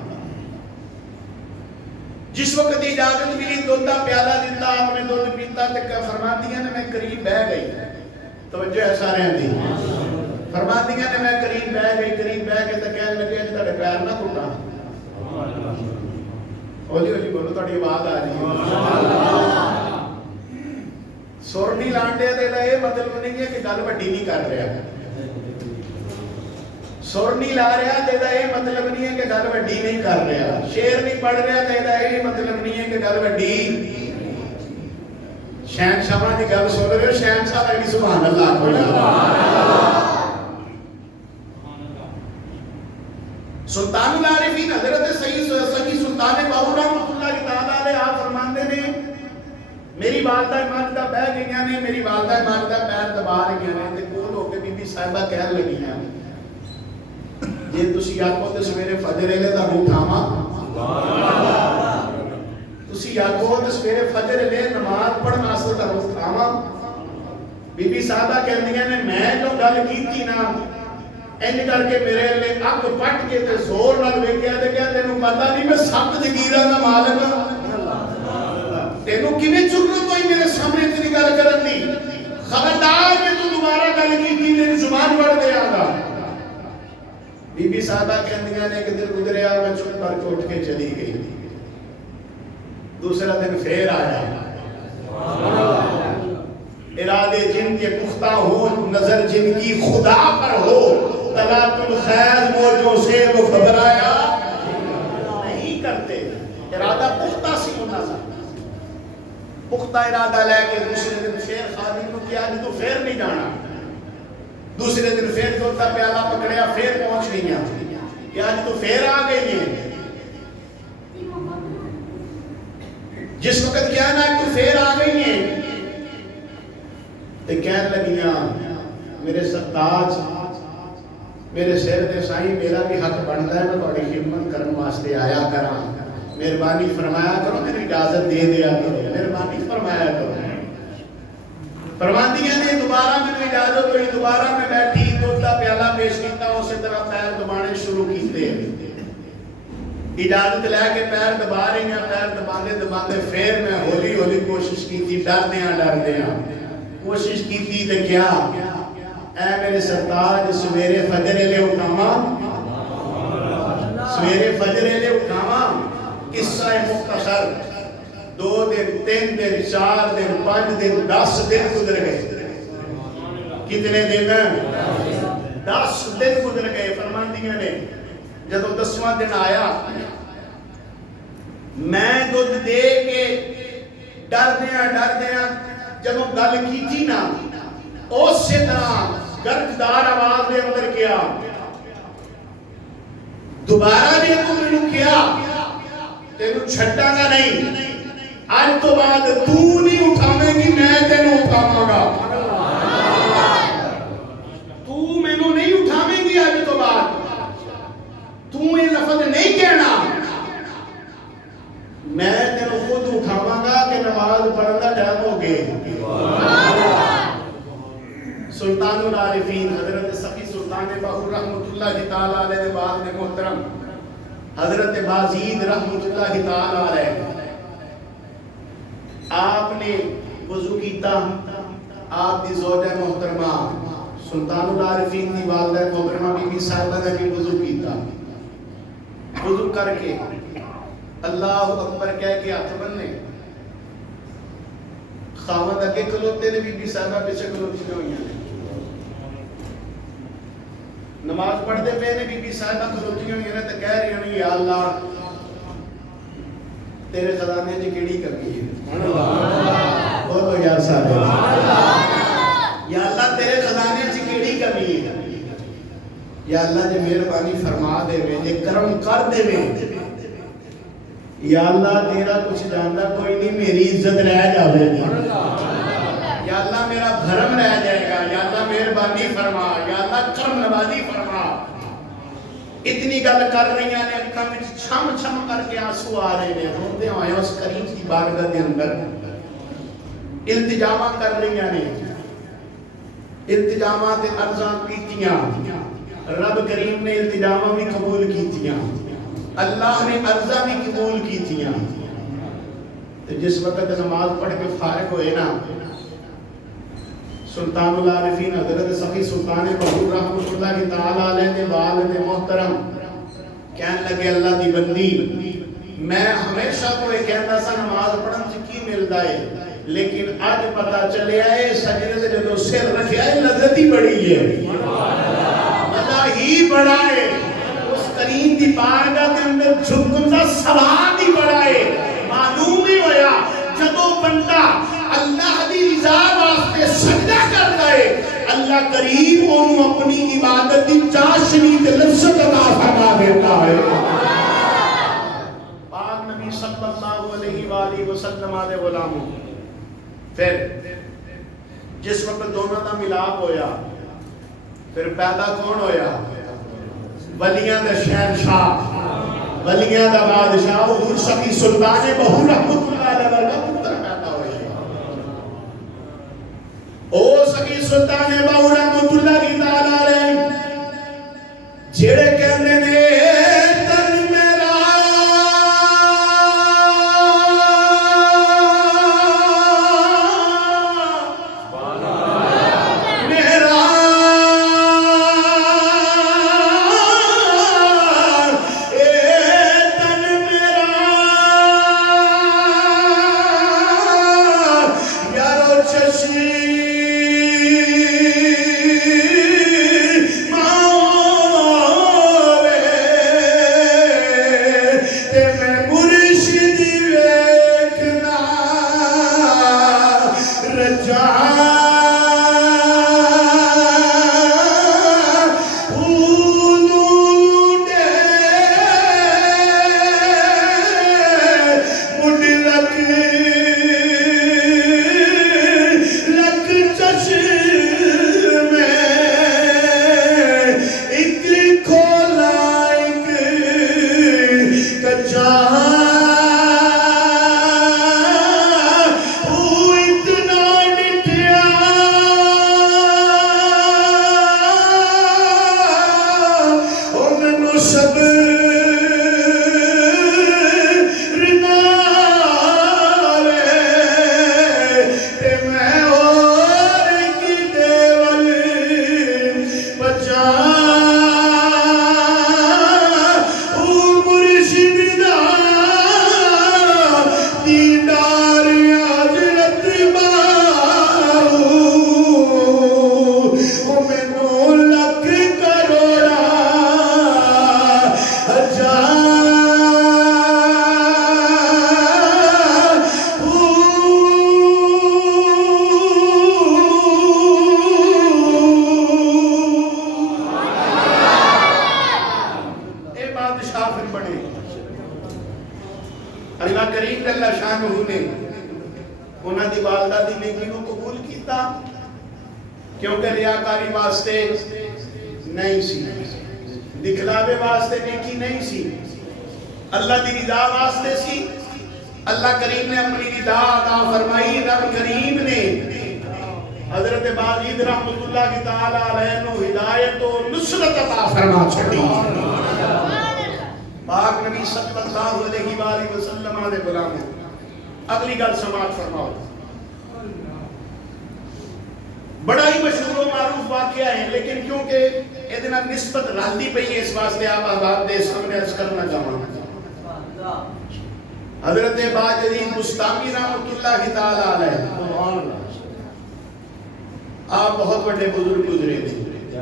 جس وقت اجازت ملی دودھ کا پیالہ دیتا، آپ نے دودھ پیتا تے فرماندیاں نے میں قریب بہ گئی. توجہ ہے سارے دی. فرماندیاں نے میں قریب بہ گئی تے کہنے لگے تہاڈے پیر نہ ٹوٹا. ہولی ہولی بولو تہاڈی آواز آ رہی ہے. سر نہیں لانڈے دے یہ مطلب نہیں ہے کہ گل وڈی نہیں کر رہا. سر نہیں لا رہا تو یہ مطلب نہیں ہے کہ گل وڈی نہیں کر رہا. شیر نہیں پڑھ رہا تو یہ مطلب نہیں ہے کہ گل وڈی. شہنشاہ کی گل سن رہے ہو؟ شہنشاہ لگی سبحان اللہ. سلطان العارفین حضرت سید سلطان باہو رحمۃ اللہ تعالی علیہ آپ فرماندے نے میری والدہ ماجدہ بہ گئیاں نے، میری والدہ ماجدہ پیر دبا رہی ہیں تے کول ہو کے بی بی صاحبہ کہن لگی ہیں جے تسی آکھو تے سویرے فجر ویلے دا اٹھاواں. تسی آکھو تے سویرے فجر ویلے نماز پڑھن واسطے دا اٹھاواں. بی بی صاحبہ کہندیاں نے میں جو گل کیتی نا اینج کر کے میرے لے اک پٹ کے تے زور نال ویکھیا تے کہ تینوں پتہ نہیں میں سب جگیراں دا مالک ہاں. تینوں کیویں ضرورت ہوئی میرے سامنے اتنی گل کرن دی؟ خبردار میں تو دوبارہ گل کیتی تیری زبان وڑ دیاں گا. بی بی صاحبہ کہندیاں نے کہ دن گزریا میں چپ کر کے اٹھ کے چلی گئی. دوسرا دن پھر آیا. ارادے جن کے پختہ ہو، نظر جن کی خدا پر ہو، طلعت الخیر موجوں سے وہ گھبرایا نہیں کرتے. ارادہ پختہ سی ہونا تھا. پختہ ارادہ لے کے دوسرے دن پھر خادم کو کیا جی تو پھر نہیں جانا. دوسرے دن پھر دودھ کا پیالہ پکڑیا پھر پہنچ گئی ہیں کیا جی تو پھر آ گئی ہیں. جس وقت کیا نا تو پھر آ گئی ہیں تے کہنے لگیاں میرے سرتاج میرے سر تے سائیں میرا بھی حق بنتا ہے میں تہاڈی خدمت کرن واسطے آیا کراں. مہربانی فرمایا کرو میری اجازت دے دیا کرو. مہربانی فرمایا کرو. فرماندیاں نے دوبارہ مجھے اجازت ہوئی. دوبارہ میں بیٹھی دودھ کا پیالہ پیش کیتا اسی طرح پیر دبانے شروع کیتے. اجازت لے کے پیر دبا رہی ہیں. پیر دباندے دباندے پھر میں ہولی ہولی کوشش کی تھی ڈردیاں کوشش کی تھی تے کیا اے میرے سرتاج سویرے فجر ویلے اٹھاواں. سویرے فجر ویلے اٹھاواں. قصہ مختصر 2 دن 3 دن 4 دن 5 دن 10 دن گزر گئے. کتنے دن؟ 10 دن گزر گئے. فرماندیاں نے جدو 10واں دن آیا میں دودھ دے کے ڈردیاں جب گل کی تھی نا اسی طرح گرجدار آواز دے اندر کیا دوبارہ نے تو مینوں کیا تینوں چھڈاں گا نہیں، آج تو بعد تو نہیں اٹھاویں گی، میں تینوں اٹھاواں گا۔ تو مینوں نہیں اٹھاویں گی آج تو بعد، تو یہ لفظ نہیں کہنا، میں تینوں خود اٹھاواں گا کہ نماز پڑھن دا ٹائم ہو گئے۔ سلطان العارفین حضرت سخی سلطان باہو رحمت اللہ تعالی علیہ دے بعد میں محترم حضرت بازید رحمت اللہ تعالی علیہ، آپ نے وضو کیتا، آپ دی زوجہ محترمہ سلطان العارفین دی والدہ محترمہ بی بی صاحبہ نے بھی وضو کیتا، وضو کر کے اللہ اکبر کہہ کے ہاتھ بننے، خاوند اگے کھلوتے نے، بی بی صاحبہ پیچھے کھلوتی ہوئی ہیں، نماز پڑھتے پہ نے، بی بی صاحبہ کھلوتی ہوئی ہیں تو کہہ رہی ہیں یا اللہ تیرے خزانے جی کیڑی کمی ہے، بولو یا سارے، یا اللہ تیرے خزانے جی کیڑی کمی ہے، یا اللہ جی مہربانی فرما دے میں، جی کرم کر دے میں، یا اللہ تیرا کچھ جانتا کوئی نہیں، میری عزت رہ جاوے گی، یا اللہ میرا بھرم رہ جائے گا، یا اللہ مہربانی فرما، یا اللہ کرم نوازی فرما۔ اتنی گل کر رہی ہیں، اکھاں وچ چھم چھم کر کے آنسو آ رہے ہیں، روندے ہوئے اس کریم کی بارگاہ کے اندر التجامہ کر رہی ہیں، التجامات عرضاں کیتیاں، رب کریم نے التجامہ بھی قبول کیتیاں، اللہ نے عرضہ بھی قبول کیتیاں۔ جس وقت نماز پڑھ کے فارغ ہوئے نا، سلطان العارفین حضرت سخی سلطان باہو رحمت اللہ تعالی علیہ کے والد محترم کہنے لگے اللہ دی بندی، میں ہمیشہ کو یہ کہتا سا نماز پڑھن سے کی ملتا ہے، لیکن آج پتا چلے آئے سجدے سے جو سر رکھے آئے لذت ہی بڑی ہے، مزہ ہی بڑا ہے، اس کریم دی بارگاہ کے اندر جھکن دا سواد ہی بڑا ہے۔ معلوم ہی ہویا جدو بندہ اللہ دی رضا واسطے سجدہ کرتا ہے، اللہ کریم انہوں اپنی عبادت دی چاشنی تے لذت عطا فرما دیتا ہے۔ پاک نبی صلی اللہ علیہ وآلہ وسلم علیہ غلاموں، پھر جس وقت دونوں دا ملاپ ہویا، پھر پیدا کون ہویا؟ ولیاں دا شہنشاہ، ولیاں دا بادشاہ حضور سخی سلطان باہو رحمت اللہ علیہ کا پتر پیدا ہویا۔ او سخی سلطان باہو رحمت اللہ تعالی علیہ جڑے کہندے نے تن میرا انہاں دی والدہ دی نیکی نو قبول کیتا کیونکہ ریاکاری واسطے نہیں سی، دکھلاوے واسطے نیکی نہیں سی، اللہ دی رضا واسطے سی۔ اللہ کریم نے اپنی رضا عطا فرمائی، رب کریم نے حضرت باجید رحمت اللہ کی تعالی علیہ نو ہدایت و نصرت عطا فرما چھڑی۔ پاک نبی صلی اللہ علیہ وآلہ وسلم نے غلام ہے۔ اگلی گل سماعت فرماؤ۔ بڑا ہی مشہور و معروف واقعہ ہے، لیکن کیونکہ ادنا نسبت رہتی پئی ہے اس واسطے آپ احباب دے سامنے عرض کرنا چاہوں۔ حضرت باجید بستامی رحمت اللہ کی تعالی علیہ، آپ بہت بڑے بزرگ گزرے تھے۔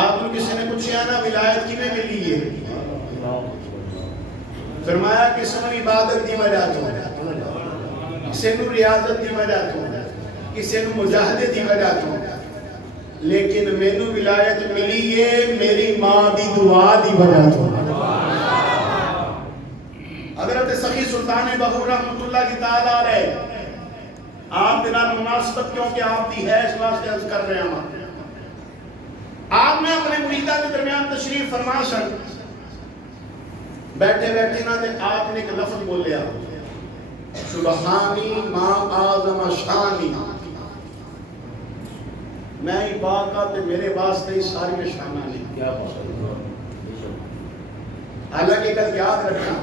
آپ کو کسی نے پوچھا نا ولایت کی میں ملی ہے؟ فرمایا کسی نے عبادت دی وجہ تو، کسی نے ریاضت دی وجہ تو، کسی نے مجاہدے دی وجہ تو، لیکن مینوں ولایت ملی ہے میری ماں دی دعا دی وجہ تو۔ حضرت سخی سلطان بہو رحمت اللہ کی تعالی علیہ، آپ بنا مناسبت کیونکہ آپ دی ہے اس واسطے عرض کر رہے ہیں۔ آپ نے اپنے مریدہ کے درمیان تشریف فرما سن، بیٹھے بیٹھے نہ آپ نے ایک لفظ بولیا، سبحانی ما اعظم شانی، میں ہی پاکا تے میرے واسطے ہی ساری شانہ نہیں۔ کیا حالانکہ کل یاد رکھنا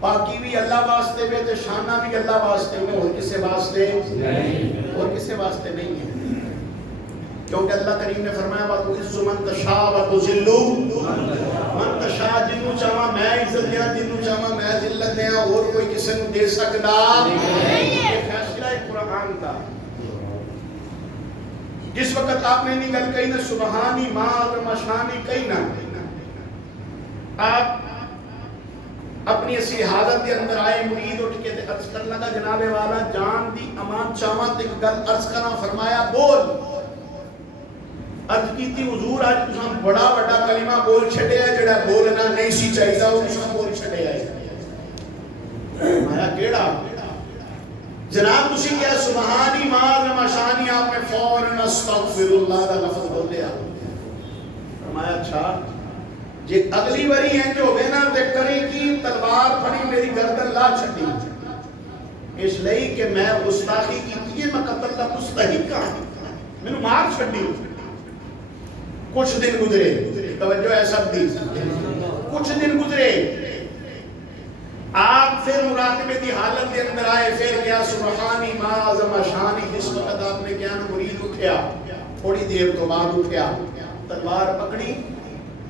پاکی بھی اللہ واسطے میں تے شانہ بھی اللہ واسطے میں، اور کسے واسطے نہیں، اور کسے واسطے نہیں ہے، کیونکہ اللہ کریم نے فرمایا وَتُعِزُّ مَن تَشَاءُ وَتُذِلُّ مَن تَشَاءُ، جنوں چاہواں میں عزت دیاں، جنوں چاہواں میں ذلت دیاں، اور کوئی کسی کو دے سکتا نہیں۔ یہ فیصلہ قرآن کا۔ جس وقت آپ نے نہیں گل کہی نا سبحانی ما اعظم شانی کہی نا، آپ اپنی اسی حالت کے اندر آئے، مرید اٹھ کے عرض کرنا کا جناب والا جان دی امان چاواں تے گل عرض کرنا، فرمایا بول۔ عرض کیتی حضور آج تساں بڑا بڑا کلمہ بول چھڈیا جڑا بولنا نہیں سی چاہیدا او تساں بول چھڈیا ہے۔ فرمایا کیڑا؟ جناب تسی کیا سبحانی ما اعظم شانی، آپ نے فوراً استغفر اللہ کا لفظ بولیا۔ فرمایا اچھا جے اگلی باری ہیں جو ہوئے نا تے کریں کی تلوار پھڑی میری گردن لا چھڈی، اس لئی کہ میں گستاخی کی ہے، میں قتل کا مستحق ہاں، مینوں مار چھڈی۔ کچھ دن گزرے، توجہ ہے سب دی، کچھ دن گزرے، آپ پھر مراقبے دی حالت کے اندر آئے، پھر کیا سبحانی ما اعظم شانی۔ جس وقت آپ نے کیا نا مرید اٹھیا، تھوڑی دیر تو بعد اٹھیا، تلوار پکڑی،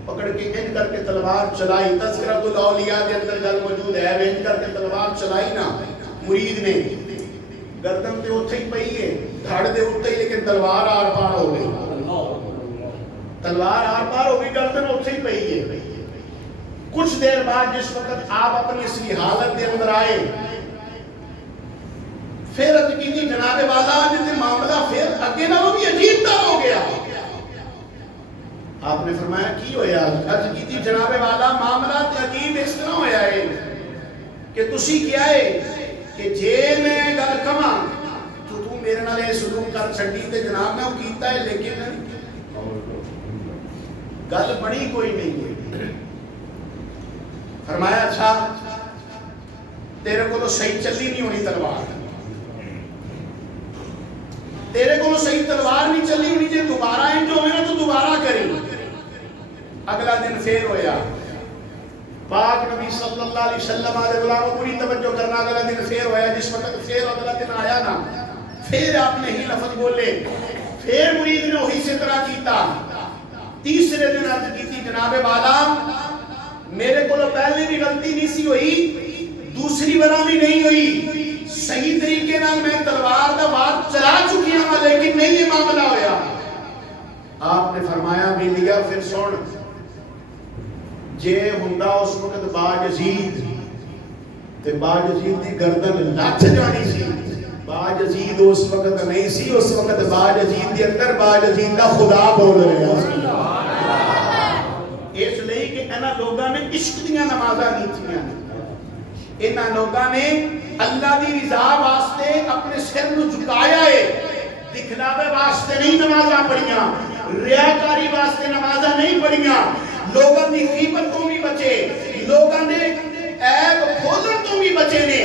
پکڑ کے ان کر کے تلوار چلائی۔ تذکرۃ الاولیاء کے اندر گل موجود ہے، ان کر کے تلوار چلائی نا مرید نے، گردن تے اوتھے ہی پئی ہے، دھڑ دے اوتے ہی، لیکن تلوار آر پار ہو گئی، تلوار آر پار ہو گئی، گردن اوتھے ہی پئی ہے۔ کچھ دیر بعد جس وقت آپ اپنی اصلی حالت کے اندر آئے، پھر عرض کی تھی جناب والا جیسے معاملہ پھر اگے نہ وہ بھی عجیب طرح ہو گیا۔ آپ نے فرمایا کی ہویا؟ عرض کی تھی جناب والا معاملہ عجیب اس طرح ہویا ہے کہ تسی کیا ہے کہ جے میں گل کما تو میرے نال یہ سلوک کر چھڈی تے جناب میں وہ کیتا ہے، لیکن گل بڑی کوئی نہیں ہے۔ فرمایا اچھا تیرے کو تو صحیح چلی نہیں ہونی تلوار، تیرے کو صحیح تلوار نہیں چلی ہونی، جے دوبارہ انج ہوئے نا تو دوبارہ کری۔ اگلا دن پھر ہویا، پاک نبی صلی اللہ علیہ وسلم علیہ غلاموں پوری توجہ کرنا، اگلا دن پھر ہویا۔ جس وقت پھر اگلا دن آیا نا، پھر آپ نے ہی لفظ بولے، پھر مرید نے وہی سے طرح کیتا۔ تیسرے دن عرض کی تھی جناب والا میرے کو پہلے بھی غلطی نہیں سی ہوئی، دوسری بار بھی نہیں ہوئی، صحیح طریقے نال میں تلوار دا وار چلا چکی ہوں، لیکن نہیں یہ معاملہ ہویا۔ آپ نے فرمایا بھی لیا پھر سن، جے ہوندا اس وقت باجزید تے باجزید دی گردن لچ جانی سی، باجزید اس وقت نہیں سی، اس وقت باجزید دے اندر باجزید دا خدا بول رہا سی۔ اس لئی کہ انہاں لوگاں نے عشق دیاں نمازاں کیتیاں، انہاں لوگاں نے اللہ دی رضا واسطے اپنے سر نو جھکایا ہے، دکھلاوے واسطے نہیں نمازاں پڑھیاں، ریاکاری واسطے نمازاں نہیں پڑھیاں، لوگاں دی غیبت تو بھی بچے، لوگاں نے عیب کھولن تو بھی بچے نے،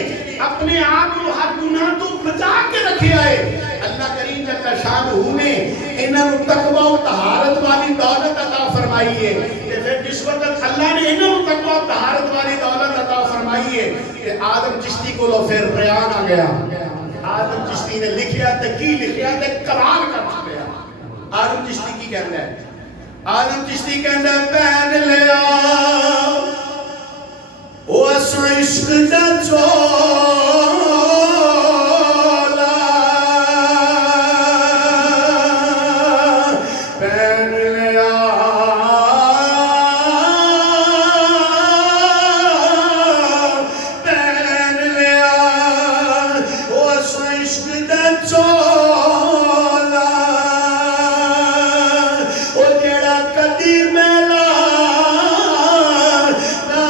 اپنے آپ کو ہر گناہ تو بچا کے رکھے آئے۔ اللہ کریم جل شانہ نے انہاں نو تقوی و طہارت والی دولت عطا فرمائی ہے، کہ پھر جس وقت اللہ نے انہاں نو تقوی و طہارت والی دولت عطا فرمائی ہے کہ آدم چشتی کو لو پھر بیان آ گیا۔ آدم چشتی نے لکھیا تے کی لکھیا تے کمال کر چھڑیا۔ آدم چشتی کی کہندا ہے؟ آدم چشتی کہندا ہے پہن لیا او اساں عشق دا چولا، پہن لیا پہن لیا او اساں عشق دا چولا، او جڑا کدی میلا نہ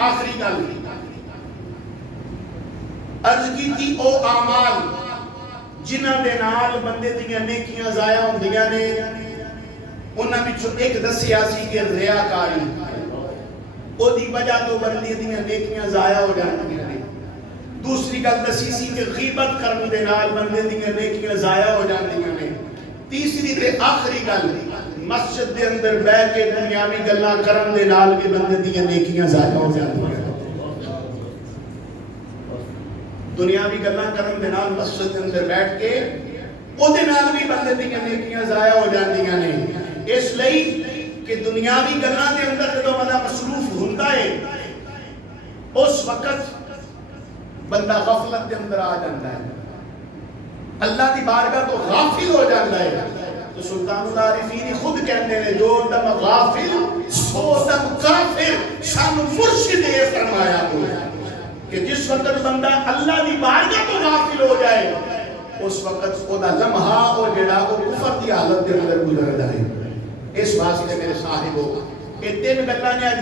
آخری گل عرض کی تھی او اعمال جنہاں دے نال بندے دیاں نیکیاں ضائع ہوندیاں نے، انہاں وچوں ایک دسیا سی کہ ریاکاری، او دی وجہ تو بندے دیاں نیکیاں ضائع ہو جاندیاں نے۔ دوسری گل دسی سی کہ غیبت کرن دے نال بندے دیاں نیکیاں ضائع ہو جاندیاں نے۔ تیسری تے آخری گل مسجد دے اندر بیٹھ کے دنیاوی گلاں کرن دے نال بھی بندے دیاں نیکیاں ضائع ہو جاندیاں نے۔ دنیاوی گلاں کرن دے نال مسجد دے اندر بیٹھ کے او دے نال بھی بندے دیاں نیکیاں ضائع ہو جاندیاں نے۔ اس لئی کہ دنیاوی گلاں دے اندر جدوں بندہ مصروف ہوندا ہے اس وقت بندہ غفلت دے اندر آ جاندا ہے، اللہ دی بارگاہ تو غافل ہو جاتا ہے۔ تو سلطان العارفین خود کہتے ہیں جو دم غافل سو دم کافر، شان مرشد نے فرمایا کہ جس وقت بندہ اللہ دی بارگاہ تو غافل ہو جائے اس وقت او دا لمحہ او جڑا او کفر دی حالت دے اندر گزردا ہے۔ اس واسطے میرے صاحبو یہ تین گلاں نے اج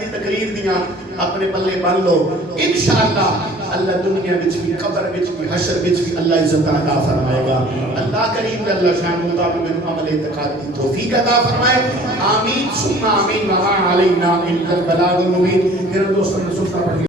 دی تقریر دیاں اپنے پلے بن لو، انشاءاللہ اللہ دنیا وچ بھی قبر وچ بھی حشر وچ بھی اللہ عزت عطا فرمائے گا۔ اللہ کریم اللہ شان مطابق میں عمل اعتقاد کی توفیق عطا فرمائے، آمین ثم آمین۔ وما علینا الا البلاغ المبین۔ میرے دوستوں نے سننا پڑھی